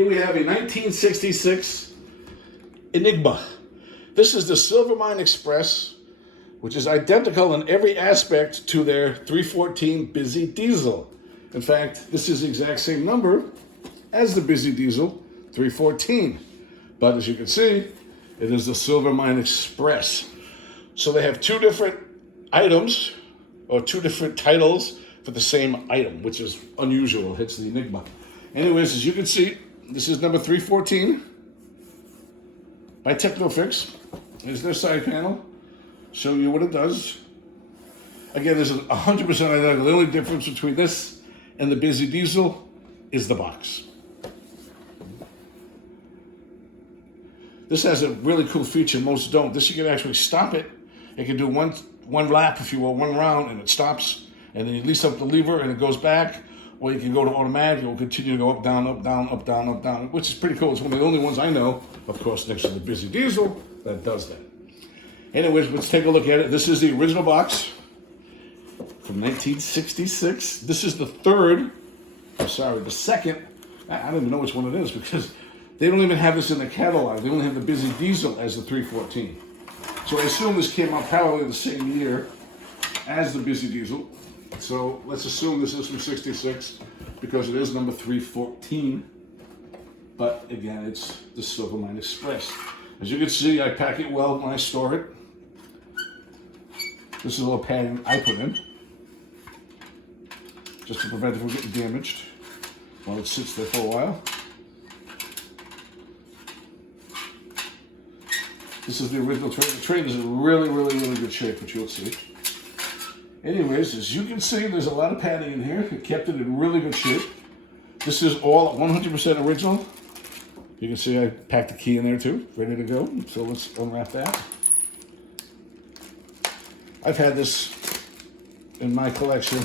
Here we have a 1966 Enigma. This is the Silvermine Express, which is identical in every aspect to their 314 Busy Diesel. In fact, this is the exact same number as the Busy Diesel 314. But as you can see, it is the Silvermine Express. So they have two different items, or two different titles for the same item, which is unusual, hence the Enigma. Anyways, as you can see, this is number 314 by Technofix. Here's their side panel, showing you what it does. Again, this is 100% identical. The only difference between this and the Busy Diesel is the box. This has a really cool feature most don't. This, you can actually stop it. It can do one lap, if you will, one round, and it stops. And then you release up the lever and it goes back. Or you can go to automatic. It will continue to go up, down, up, down, up, down, up, down, which is pretty cool. It's one of the only ones I know, of course, next to the Busy Diesel, that does that. Anyways, let's take a look at it. This is the original box from 1966. This is the second. I don't even know which one it is because they don't even have this in the catalog. They only have the Busy Diesel as the 314. So I assume this came out probably the same year as the Busy Diesel. So let's assume this is from 66 because it is number 314. But again, it's the Silvermine Express. As you can see, I pack it well when I store it. This is a little padding I put in just to prevent it from getting damaged while it sits there for a while. This is the original train. The train is in really, really, really good shape, which you'll see. Anyways, as you can see, there's a lot of padding in here. It kept it in really good shape. This is all 100% original. You can see I packed the key in there too, ready to go. So let's unwrap that. I've had this in my collection.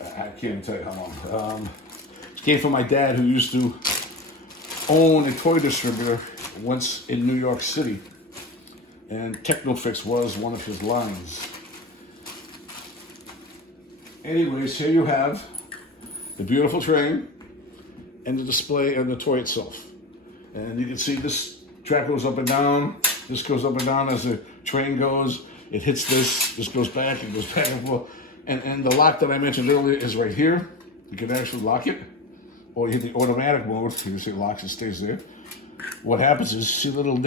I can't even tell you how long. It came from my dad, who used to own a toy distributor once in New York City. And Technofix was one of his lines. Anyways, here you have the beautiful train and the display and the toy itself. And you can see this track goes up and down. This goes up and down as the train goes. It hits this goes back, it goes back and forth. And the lock that I mentioned earlier is right here. You can actually lock it. Or you hit the automatic mode. You can see it locks and stays there. What happens is, see the little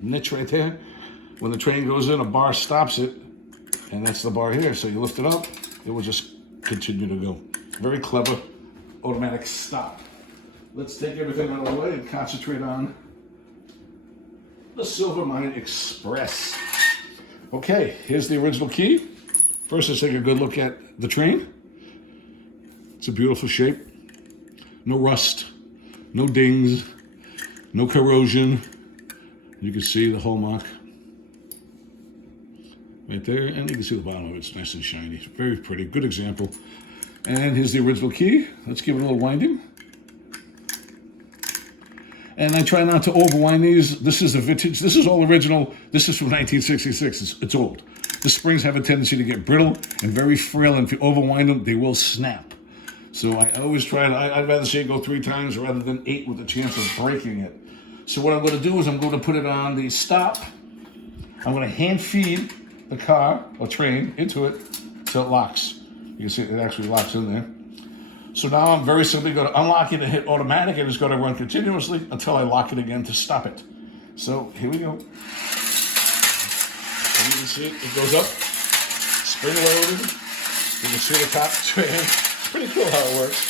niche right there? When the train goes in, a bar stops it. And that's the bar here. So you lift it up, it will just continue to go. Very clever automatic stop. Let's take everything out of the way and concentrate on the Silvermine Express. Okay, here's the original key. First, let's take a good look at the train. It's a beautiful shape. No rust, no dings, no corrosion. You can see the hallmark right there, and you can see the bottom of it. It's nice and shiny. It's very pretty. Good example. And here's the original key. Let's give it a little winding. And I try not to overwind these. This is a vintage. This is all original. This is from 1966. It's old. The springs have a tendency to get brittle and very frail, and if you overwind them, they will snap. So I always try, I'd rather see it go 3 times rather than 8 with the chance of breaking it. So what I'm going to do is I'm going to put it on the stop. I'm going to hand feed the car or train into it till it locks. You can see it actually locks in there. So now I'm very simply going to unlock it and hit automatic, and it's going to run continuously until I lock it again to stop it. So here we go. And you can see it goes up, spring loaded. You can see the top train. Pretty cool how it works.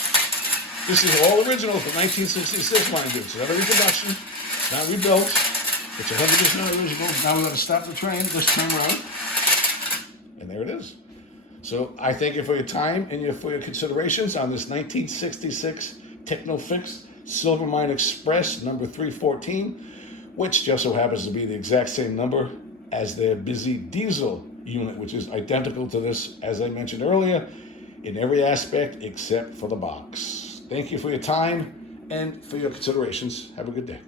This is all original from 1966, mind you. So never reproduction, not rebuilt. It's 100% original. Now we're going to stop the train this time around. And there it is. So I thank you for your time and for your considerations on this 1966 Technofix Silvermine Express number 314, which just so happens to be the exact same number as their Busy Diesel unit, which is identical to this, as I mentioned earlier, in every aspect except for the box. Thank you for your time and for your considerations. Have a good day.